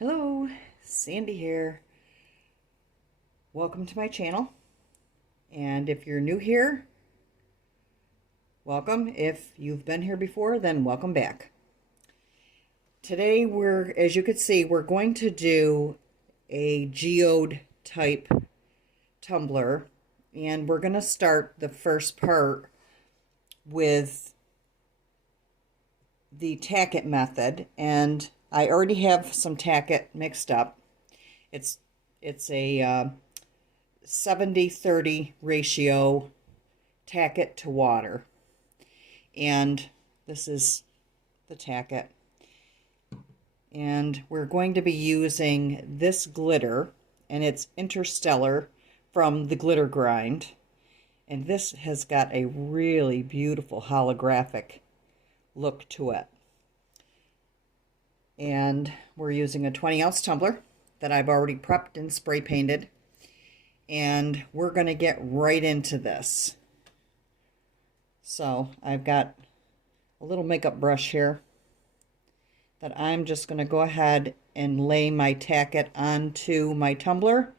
Hello, Sandy here. Welcome to my channel. And if you're new here, welcome. If you've been here before, then welcome back. Today as you can see, we're going to do a geode type tumbler. And we're going to start the first part with the tack it method. And I already have some tack it mixed up. It's a 70-30 ratio tack it to water. And this is the tack it. And we're going to be using this glitter, and it's Interstellar from the Glitter Grind. And this has got a really beautiful holographic look to it. And we're using a 20-ounce tumbler that I've already prepped and spray painted. And we're going to get right into this. So I've got a little makeup brush here that I'm just going to go ahead and lay my tack it onto my tumbler,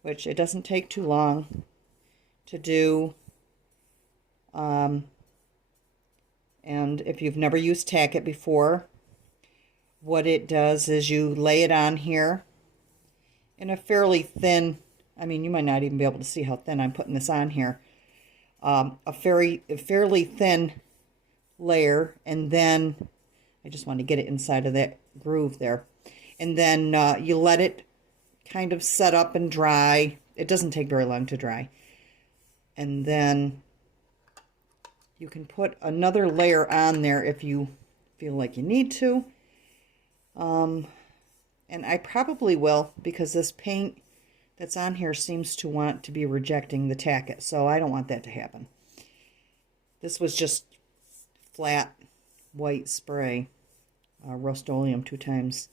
which it doesn't take too long to do. And if you've never used tack it before, what it does is you lay it on here in a fairly thin, I mean, you might not even be able to see how thin I'm putting this on here. A fairly thin layer, and then I just want to get it inside of that groove there. And then you let it kind of set up and dry. It doesn't take very long to dry. And then you can put another layer on there if you feel like you need to. And I probably will, because this paint that's on here seems to want to be rejecting the tack it, so I don't want that to happen. This was just flat white spray, Rust-Oleum 2x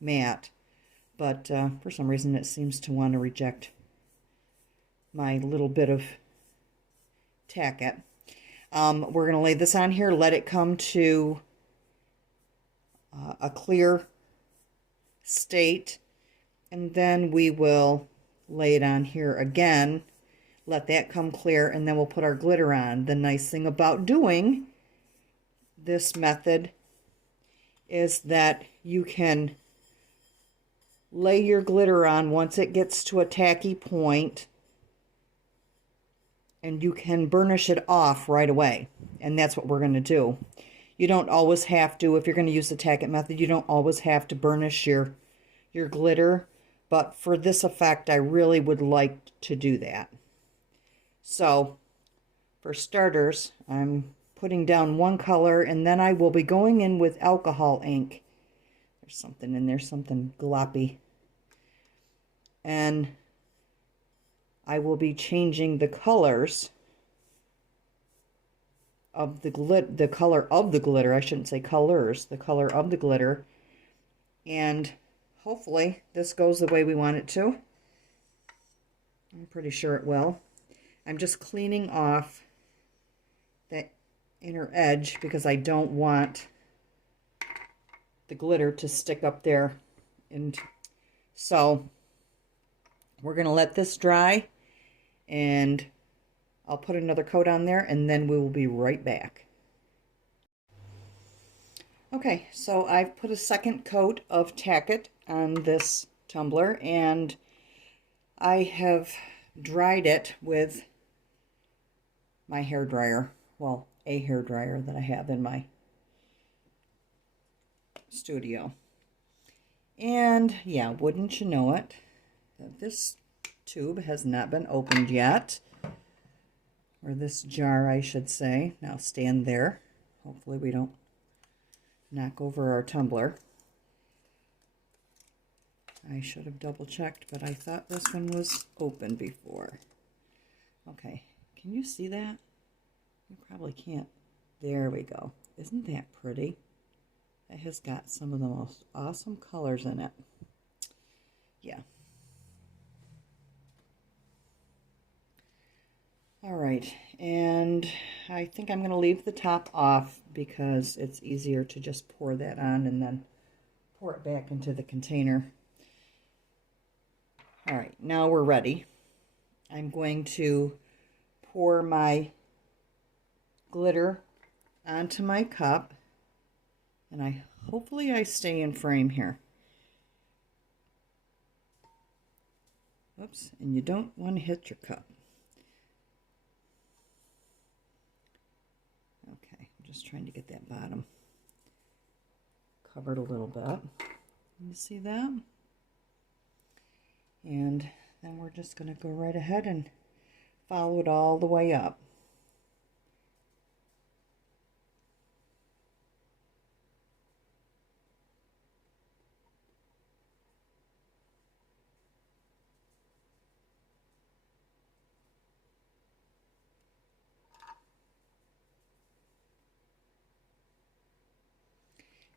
matte, but for some reason it seems to want to reject my little bit of tack it. We're going to lay this on here, let it come to a clear state, and then we will lay it on here again, let that come clear, and then we'll put our glitter on. The nice thing about doing this method is that you can lay your glitter on once it gets to a tacky point, and you can burnish it off right away. And that's what we're going to do. You don't always have to, if you're going to use the tack it method, you don't always have to burnish your glitter. But for this effect, I really would like to do that. So, for starters, I'm putting down one color, and then I will be going in with alcohol ink. There's something in there, something gloppy. And I will be changing the colors of the color of the glitter. I shouldn't say colors, the color of the glitter. And hopefully this goes the way we want it to. I'm pretty sure it will. I'm just cleaning off that inner edge because I don't want the glitter to stick up there. And so we're going to let this dry, and I'll put another coat on there, and then we will be right back. Okay, so I've put a second coat of tack it on this tumbler, and I have dried it with my hair dryer. Well, a hair dryer that I have in my studio. And yeah, wouldn't you know it, this tube has not been opened yet. Or this jar, I should say. Now stand there. Hopefully we don't knock over our tumbler. I should have double checked, but I thought this one was open before. Okay, can you see that? You probably can't. There we go. Isn't that pretty? It has got some of the most awesome colors in it. Yeah. All right, and I think I'm going to leave the top off because it's easier to just pour that on and then pour it back into the container. All right, now we're ready. I'm going to pour my glitter onto my cup, and hopefully I stay in frame here. Oops, and you don't want to hit your cup. Okay, I'm just trying to get that bottom covered a little bit. You see that? And then we're just going to go right ahead and follow it all the way up.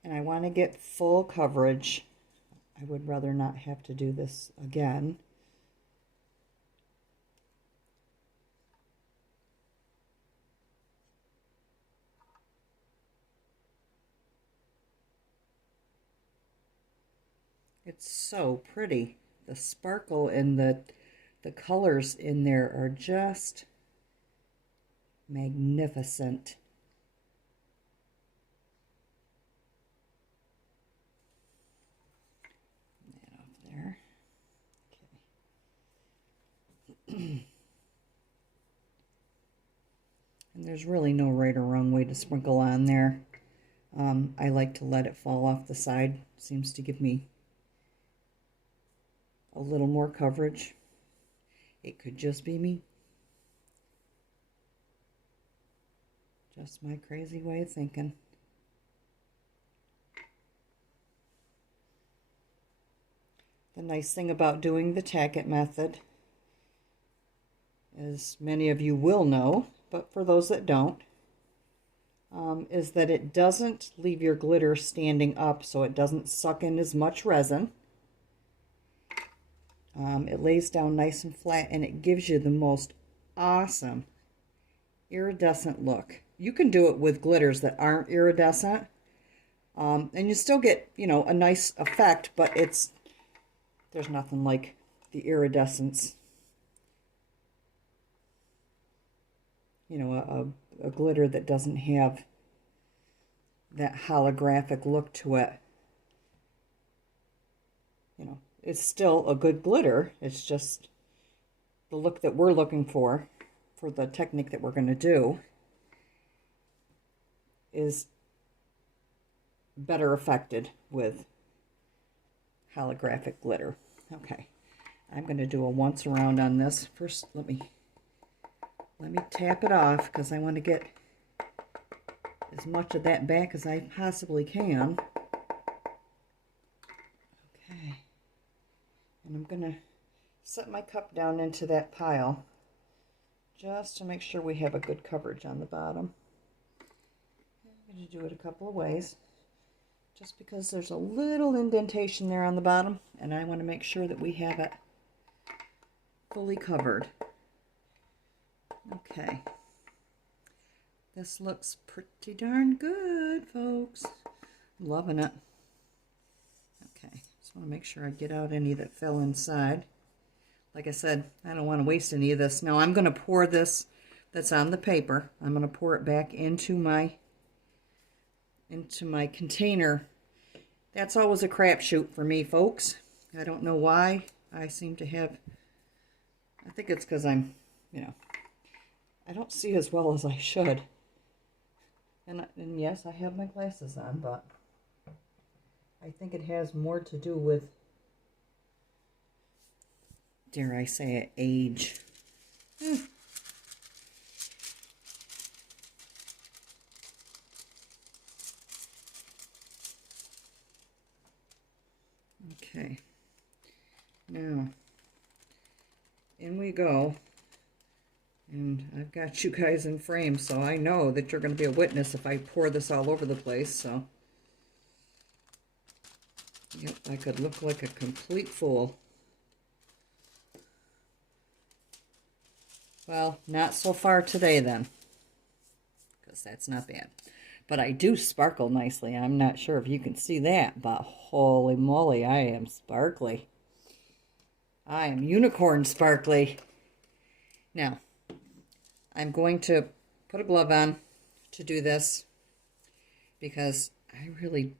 And I want to get full coverage. I would rather not have to do this again. It's so pretty. The sparkle and the colors in there are just magnificent. That off there. Okay. And there's really no right or wrong way to sprinkle on there. I like to let it fall off the side. Seems to give me a little more coverage. It could just be me. Just my crazy way of thinking. The nice thing about doing the tack it method, as many of you will know, but for those that don't, is that it doesn't leave your glitter standing up, so it doesn't suck in as much resin. It lays down nice and flat, and it gives you the most awesome iridescent look. You can do it with glitters that aren't iridescent, and you still get, you know, a nice effect, but there's nothing like the iridescence. You know, a glitter that doesn't have that holographic look to it. You know, it's still a good glitter. It's just the look that we're looking for the technique that we're going to do is better affected with holographic glitter. Okay, I'm going to do a once around on this. First, let me tap it off because I want to get as much of that back as I possibly can. Okay, and I'm going to set my cup down into that pile just to make sure we have a good coverage on the bottom. I'm going to do it a couple of ways, just because there's a little indentation there on the bottom, and I want to make sure that we have it fully covered. Okay, this looks pretty darn good, folks. I'm loving it. Okay, just want to make sure I get out any that fell inside. Like I said, I don't want to waste any of this. Now I'm going to pour this that's on the paper. I'm going to pour it back into my container. That's always a crapshoot for me, folks. I don't know why. I seem to have, I think it's because I'm, you know, I don't see as well as I should. And yes, I have my glasses on, but I think it has more to do with, dare I say it, age. Okay, now in we go, and I've got you guys in frame, so I know that you're going to be a witness if I pour this all over the place. So yep, I could look like a complete fool. Well, not so far today then, because that's not bad. But I do sparkle nicely. I'm not sure if you can see that, but holy moly, I am sparkly. I am unicorn sparkly. Now, I'm going to put a glove on to do this because I really,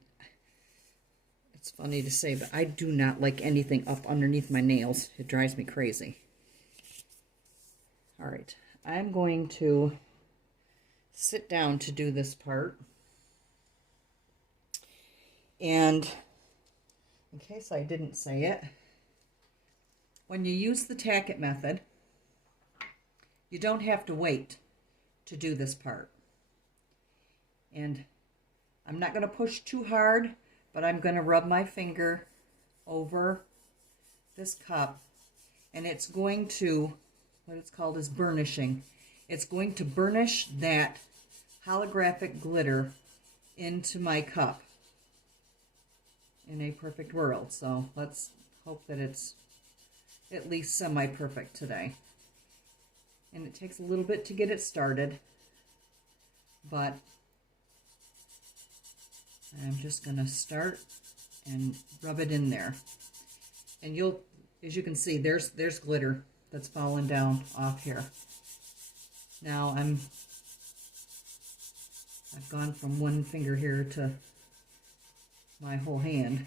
it's funny to say, but I do not like anything up underneath my nails. It drives me crazy. All right, I'm going to sit down to do this part. And in case I didn't say it, when you use the tack it method, you don't have to wait to do this part. And I'm not going to push too hard, but I'm going to rub my finger over this cup, and it's going to, what it's called is burnishing. It's going to burnish that holographic glitter into my cup in a perfect world. So let's hope that it's at least semi-perfect today. And it takes a little bit to get it started, but I'm just going to start and rub it in there. And you'll, as you can see, there's glitter that's fallen down off here. Now I've gone from one finger here to my whole hand,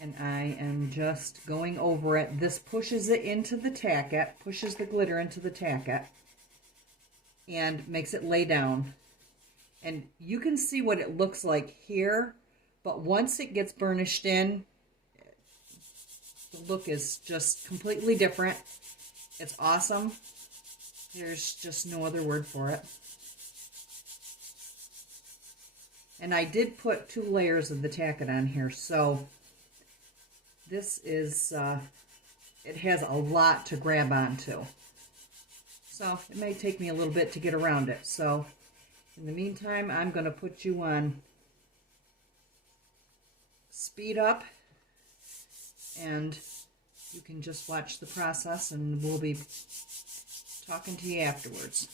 and I am just going over it. This pushes it into the tacket, pushes the glitter into the tacket, and makes it lay down. And you can see what it looks like here, but once it gets burnished in, the look is just completely different. It's awesome. There's just no other word for it. And I did put 2 layers of the tacket on here, so this is, it has a lot to grab onto. So it may take me a little bit to get around it. So in the meantime, I'm going to put you on speed up, and you can just watch the process, and we'll be talking to you afterwards.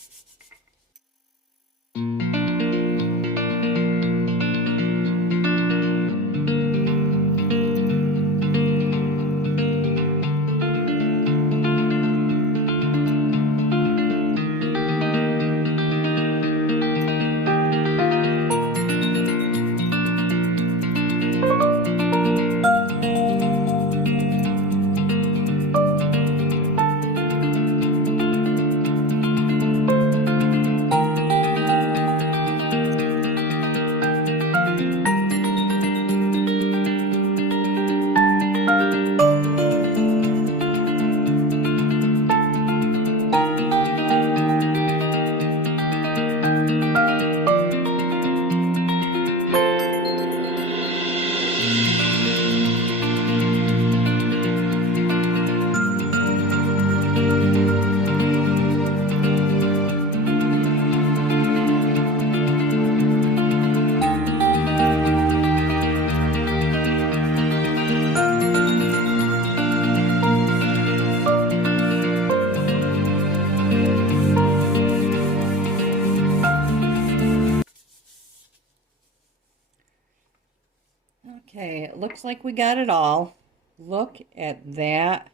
Okay, it looks like we got it all. Look at that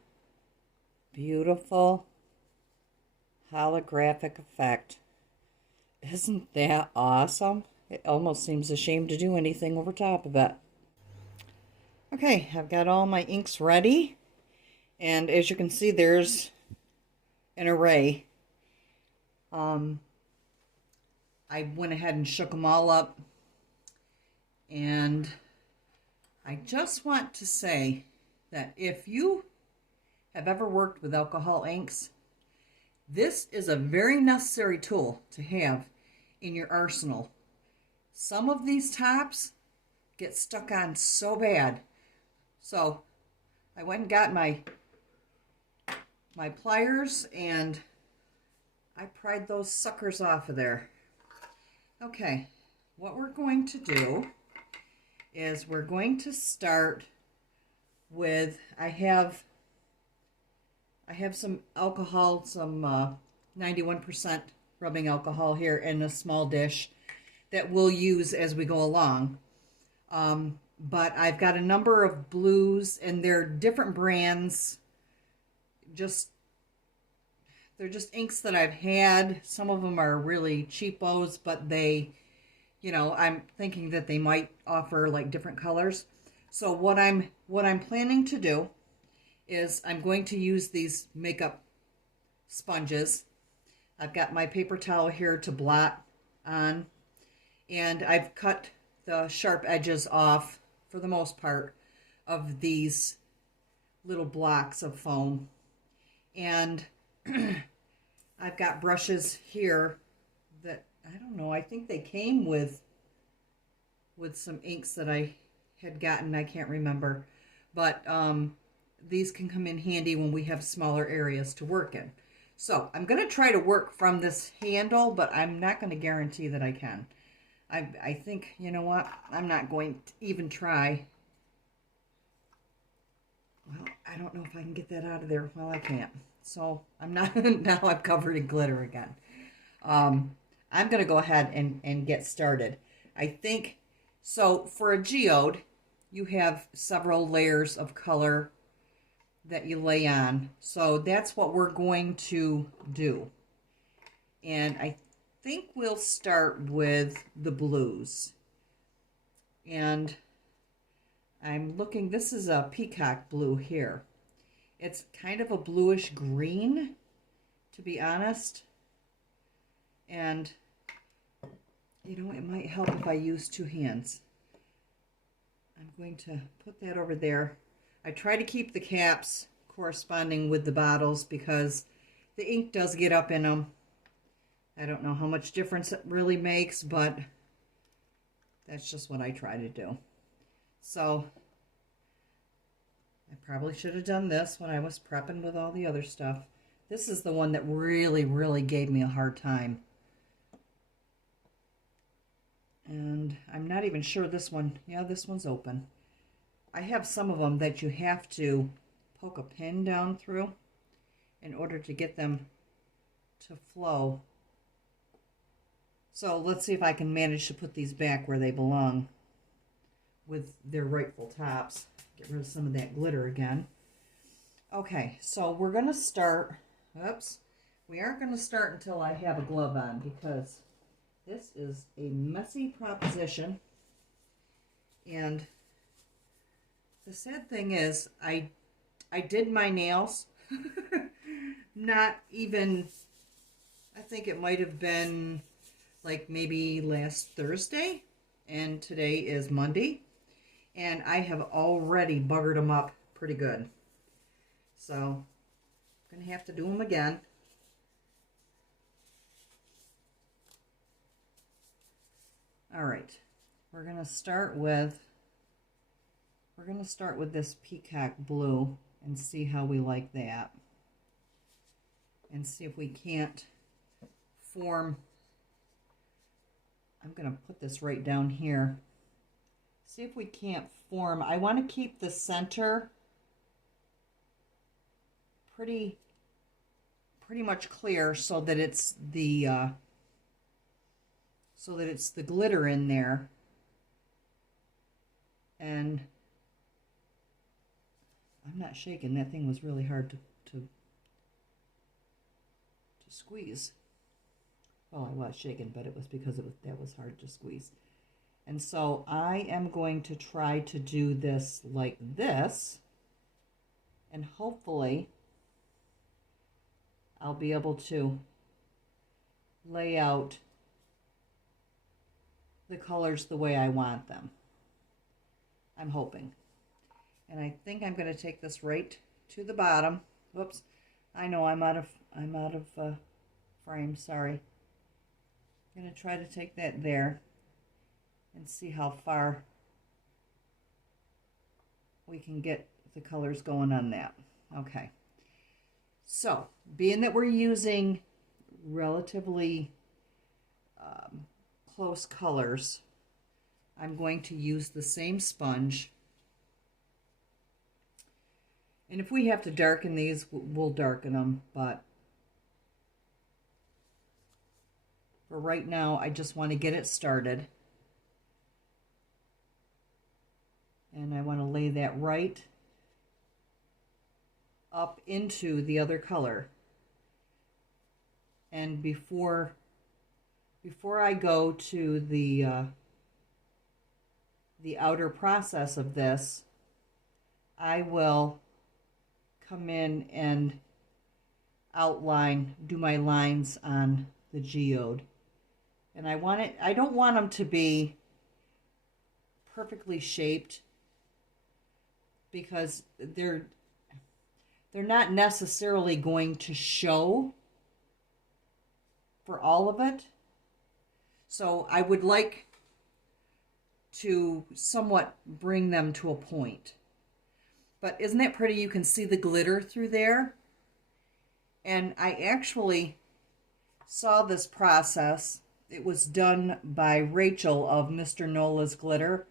beautiful holographic effect. Isn't that awesome? It almost seems a shame to do anything over top of it. Okay, I've got all my inks ready. And as you can see, there's an array. I went ahead and shook them all up. And I just want to say that if you have ever worked with alcohol inks, this is a very necessary tool to have in your arsenal. Some of these tops get stuck on so bad. So I went and got my pliers and I pried those suckers off of there. Okay, what we're going to do is we're going to start with, I have some alcohol, some 91% rubbing alcohol here in a small dish. that we'll use as we go along. But I've got a number of blues, and they're different brands. They're just inks that I've had. Some of them are really cheapos, but they, I'm thinking that they might offer like different colors. So what I'm planning to do is I'm going to use these makeup sponges. I've got my paper towel here to blot on, and I've cut the sharp edges off for the most part of these little blocks of foam. And I've got brushes here that, I don't know, I think they came with some inks that I had gotten, I can't remember. But these can come in handy when we have smaller areas to work in. So I'm going to try to work from this handle, but I'm not going to guarantee that I can. I think, you know what, I'm not going to even try. Well, I don't know if I can get that out of there. Well, I can't. So I'm not, now I'm covered in glitter again. I'm going to go ahead and get started. I think, so for a geode, you have several layers of color that you lay on. So that's what we're going to do. And I think we'll start with the blues. And I'm looking, this is a Peacock Blue here. It's kind of a bluish green, to be honest. And, it might help if I use two hands. I'm going to put that over there. I try to keep the caps corresponding with the bottles because the ink does get up in them. I don't know how much difference it really makes, but that's just what I try to do. So I probably should have done this when I was prepping with all the other stuff. This is the one that really, really gave me a hard time. And I'm not even sure this one, yeah, this one's open. I have some of them that you have to poke a pin down through in order to get them to flow. So let's see if I can manage to put these back where they belong with their rightful tops. Get rid of some of that glitter again. Okay, so we're going to start, oops, we aren't going to start until I have a glove on because this is a messy proposition. And the sad thing is, I did my nails, not even, I think it might have been like maybe last Thursday, and today is Monday, and I have already buggered them up pretty good. So, I'm going to have to do them again. All right, we're going to start with this Peacock Blue and see how we like that. And see if we can't form, I'm going to put this right down here. See if we can't form, I want to keep the center pretty much clear so that it's the glitter in there. And I'm not shaking. That thing was really hard to squeeze. Well, I was shaking, but it was because that was hard to squeeze. And so I am going to try to do this like this, and hopefully I'll be able to lay out the colors the way I want them. I'm hoping. And I think I'm going to take this right to the bottom. Whoops. I know I'm out of frame, sorry. I'm going to try to take that there and see how far we can get the colors going on that. Okay. So, being that we're using relatively close colors, I'm going to use the same sponge. And if we have to darken these, we'll darken them, but For right now, I just want to get it started. And I want to lay that right up into the other color. And before I go to the outer process of this, I will come in and outline, do my lines on the geode. And I don't want them to be perfectly shaped, because they're not necessarily going to show for all of it. So I would like to somewhat bring them to a point. But isn't that pretty? You can see the glitter through there. And I actually saw this process. It was done by Rachel of Mr. Nola's Glitter,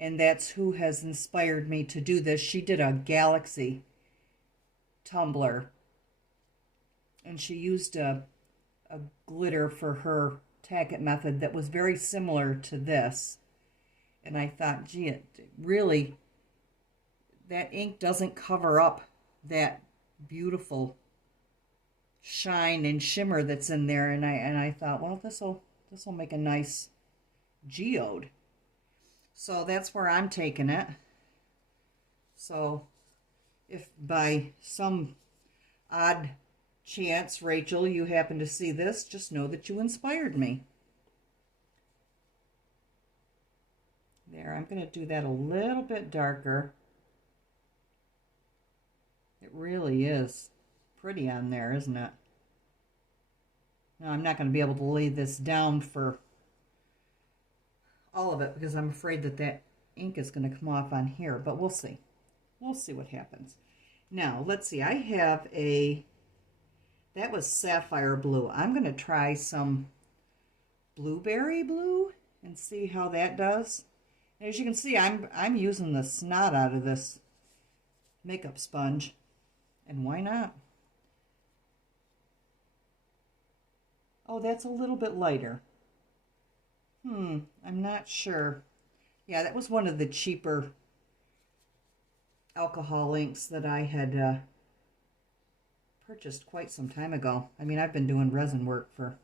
and that's who has inspired me to do this. She did a galaxy tumbler, and she used a glitter for her Tack method that was very similar to this. And I thought, gee, it really, that ink doesn't cover up that beautiful shine and shimmer that's in there. And I thought, well, this will make a nice geode. So that's where I'm taking it. So if by some odd chance, Rachel, you happen to see this, just know that you inspired me. There, I'm going to do that a little bit darker. It really is pretty on there, isn't it? Now, I'm not going to be able to lay this down for all of it because I'm afraid that that ink is going to come off on here, but we'll see. We'll see what happens. Now, let's see. I have that was sapphire blue. I'm going to try some blueberry blue and see how that does. And as you can see, I'm using the snot out of this makeup sponge, and why not? Oh, that's a little bit lighter. I'm not sure. Yeah, that was one of the cheaper alcohol inks that I had purchased quite some time ago. I mean, I've been doing resin work for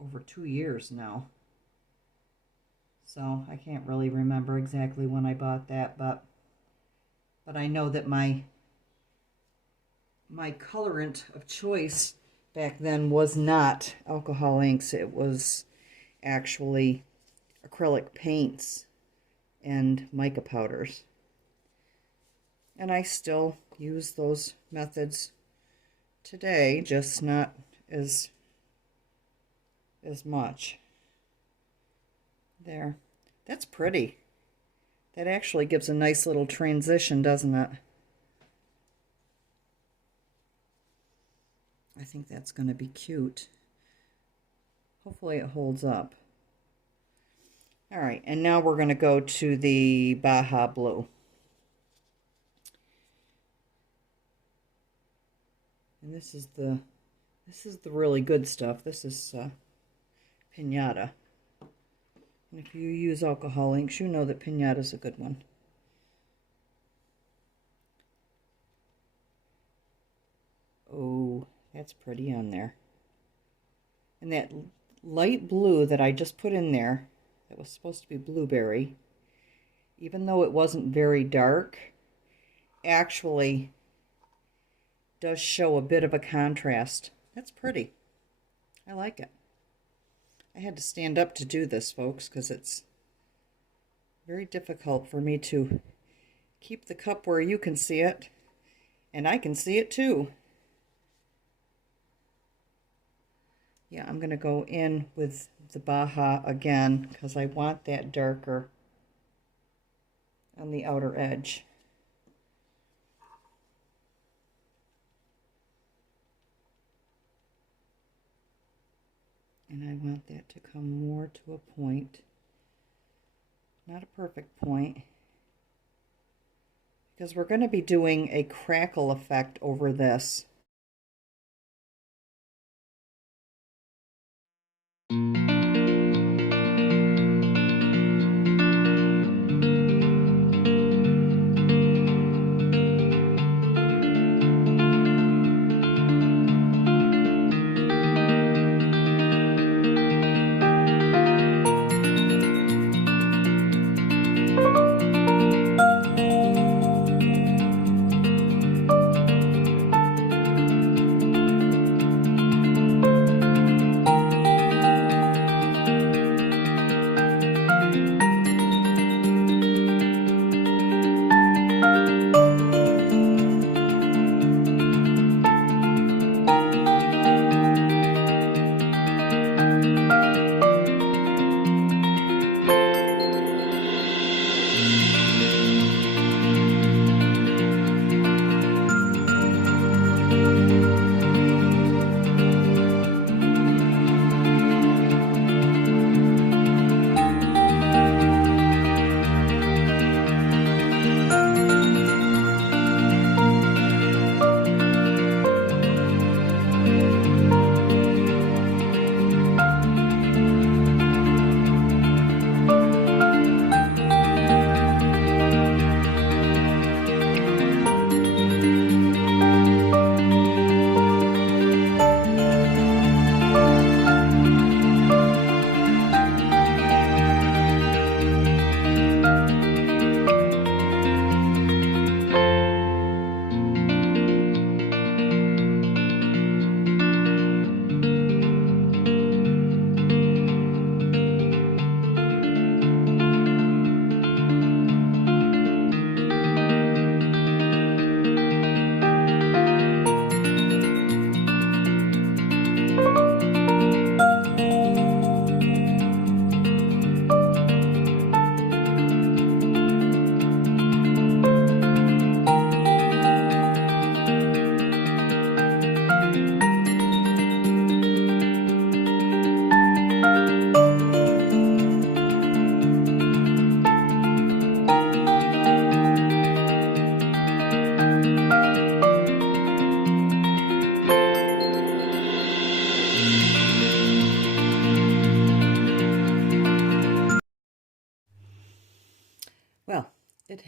over 2 years now. So I can't really remember exactly when I bought that, but I know that my colorant of choice back then was not alcohol inks. It was actually acrylic paints and mica powders. And I still use those methods today, just not as much. There. That's pretty. That actually gives a nice little transition, doesn't it? I think that's going to be cute. Hopefully it holds up. All right, and now we're going to go to the Baja Blue. And this is the really good stuff. This is Pinata. And if you use alcohol inks, you know that Pinata's a good one. Oh, that's pretty on there. And that light blue that I just put in there, that was supposed to be blueberry, even though it wasn't very dark, actually does show a bit of a contrast. That's pretty. I like it. I had to stand up to do this, folks, because it's very difficult for me to keep the cup where you can see it, and I can see it too. Yeah, I'm going to go in with the Baja again because I want that darker on the outer edge. And I want that to come more to a point. Not a perfect point. Because we're going to be doing a crackle effect over this.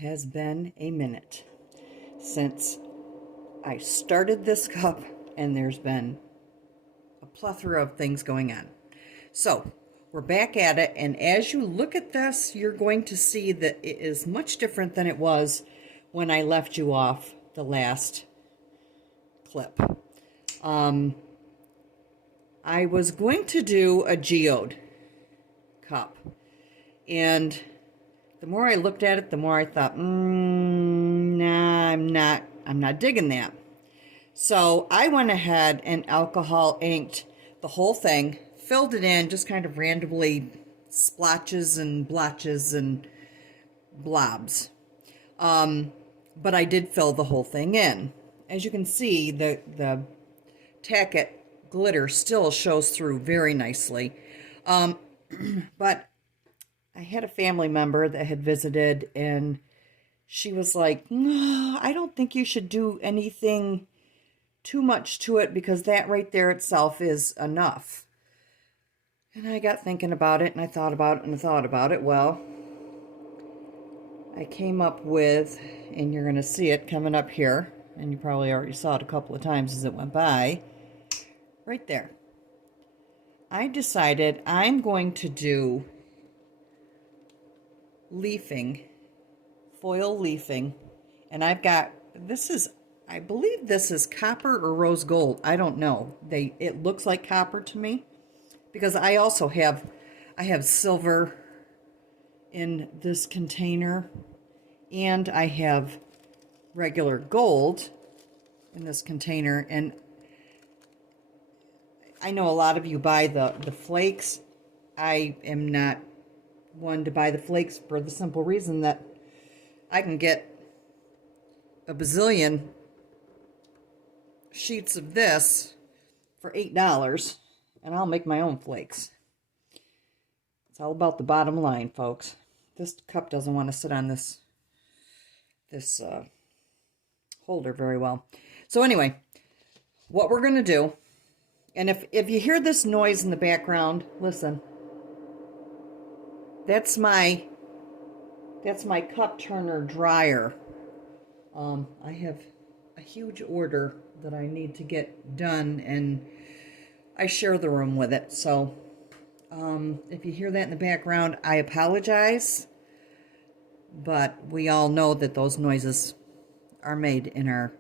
has been a minute since I started this cup, and there's been a plethora of things going on. So we're back at it, and as you look at this, you're going to see that it is much different than it was when I left you off the last clip. I was going to do a geode cup, and the more I looked at it, the more I thought, nah, I'm not digging that. So I went ahead and alcohol inked the whole thing, filled it in, just kind of randomly splotches and blotches and blobs. But I did fill the whole thing in. As you can see, the Tack glitter still shows through very nicely. But I had a family member that had visited, and she was like, no, I don't think you should do anything too much to it, because that right there itself is enough. And I got thinking about it, and I thought about it, and I thought about it. Well, I came up with, and you're going to see it coming up here, and you probably already saw it a couple of times as it went by, right there. I decided I'm going to do leafing, foil leafing, and I've got, I believe this is copper or rose gold. I don't know. It looks like copper to me, because I also have silver in this container, and I have regular gold in this container. And I know a lot of you buy the flakes. I am not one to buy the flakes for the simple reason that I can get a bazillion sheets of this for $8, and I'll make my own flakes. It's all about the bottom line, folks. This cup doesn't want to sit on this holder very well. So anyway, what we're going to do, and if you hear this noise in the background, listen. That's my cup turner dryer. I have a huge order that I need to get done, and I share the room with it. So if you hear that in the background, I apologize, but we all know that those noises are made in our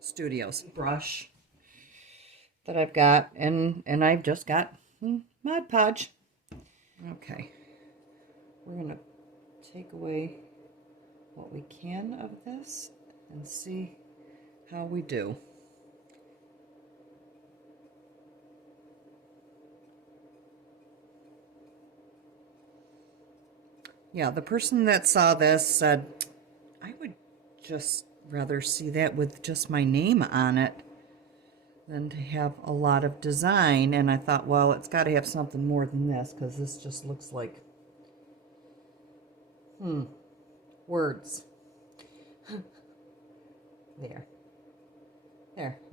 studios. Brush that I've got, and I've just got Mod Podge. Okay, we're gonna take away what we can of this and see how we do. Yeah, the person that saw this said, I would just rather see that with just my name on it than to have a lot of design. And I thought, well, it's got to have something more than this, because this just looks like words. There.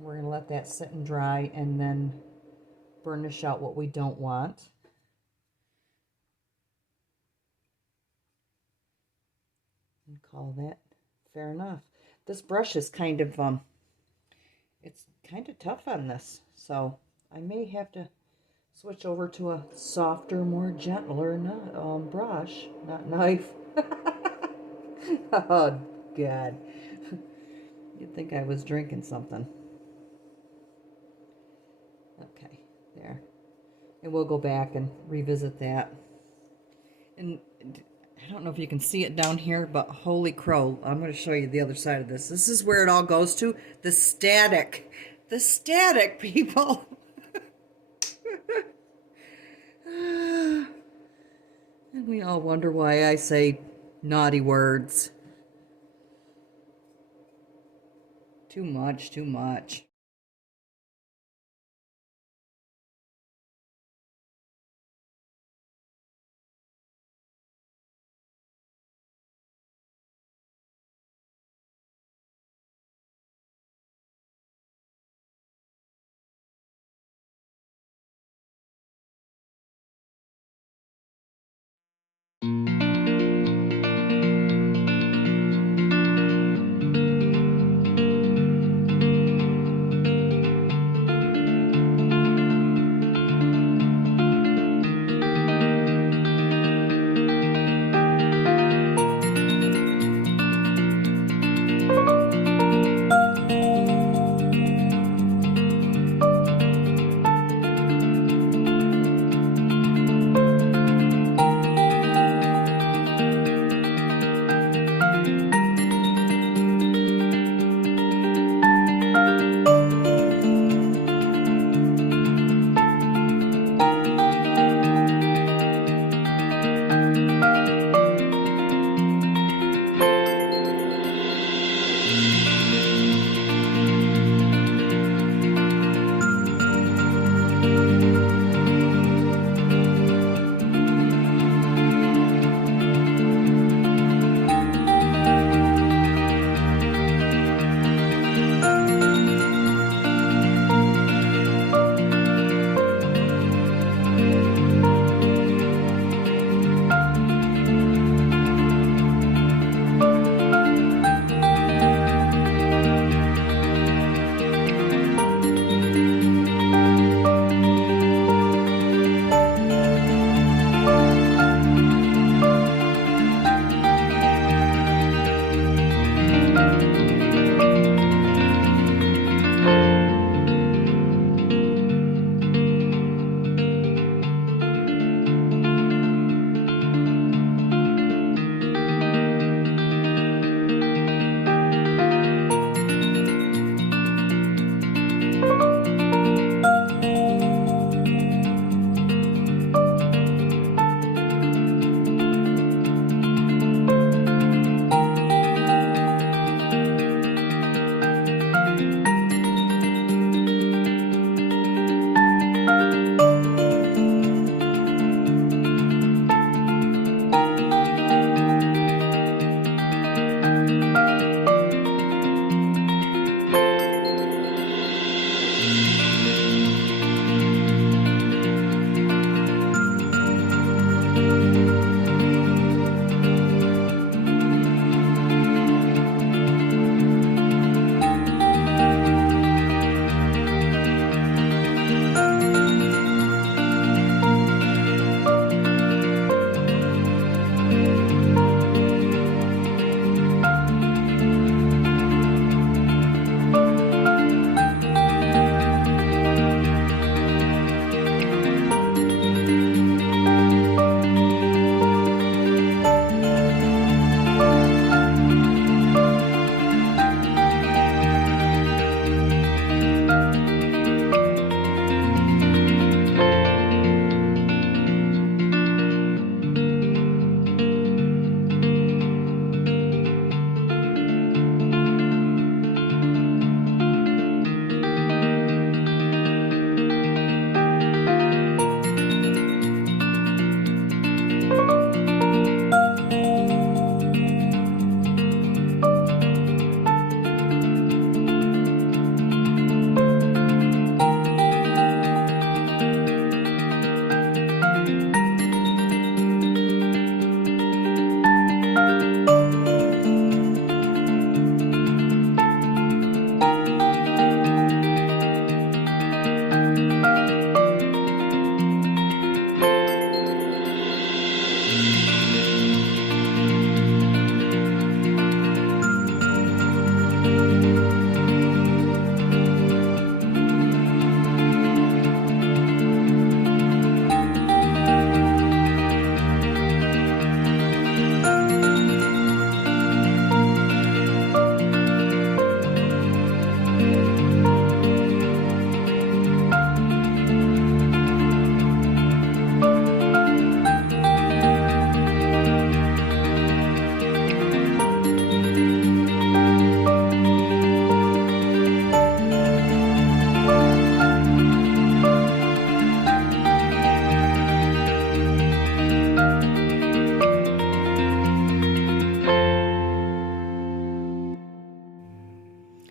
We're going to let that sit and dry, and then burnish out what we don't want. And call that fair enough. This brush is kind of it's kind of tough on this, so I may have to switch over to a softer, more gentler brush, not knife. Oh God, you'd think I was drinking something. Okay, there, and we'll go back and revisit that. And I don't know if you can see it down here, but holy crow, I'm going to show you the other side of this. This is where it all goes to. The static, people. And we all wonder why I say naughty words. Too much.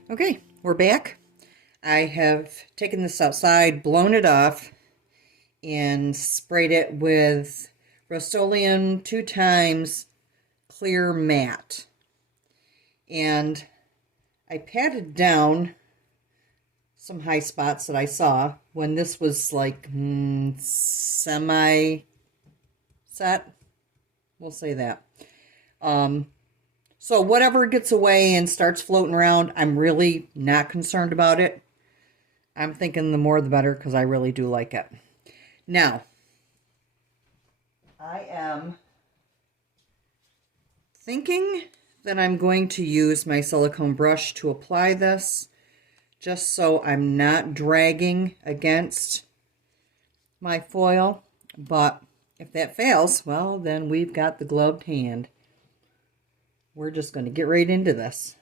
Okay, we're back. I have taken this outside, blown it off, and sprayed it with Rust-Oleum 2 times clear matte. And I patted down some high spots that I saw when this was like semi set. We'll say that. So whatever gets away and starts floating around, I'm really not concerned about it. I'm thinking the more the better because I really do like it. Now, I am thinking that I'm going to use my silicone brush to apply this, just so I'm not dragging against my foil. But if that fails, well, then we've got the gloved hand. We're just going to get right into this.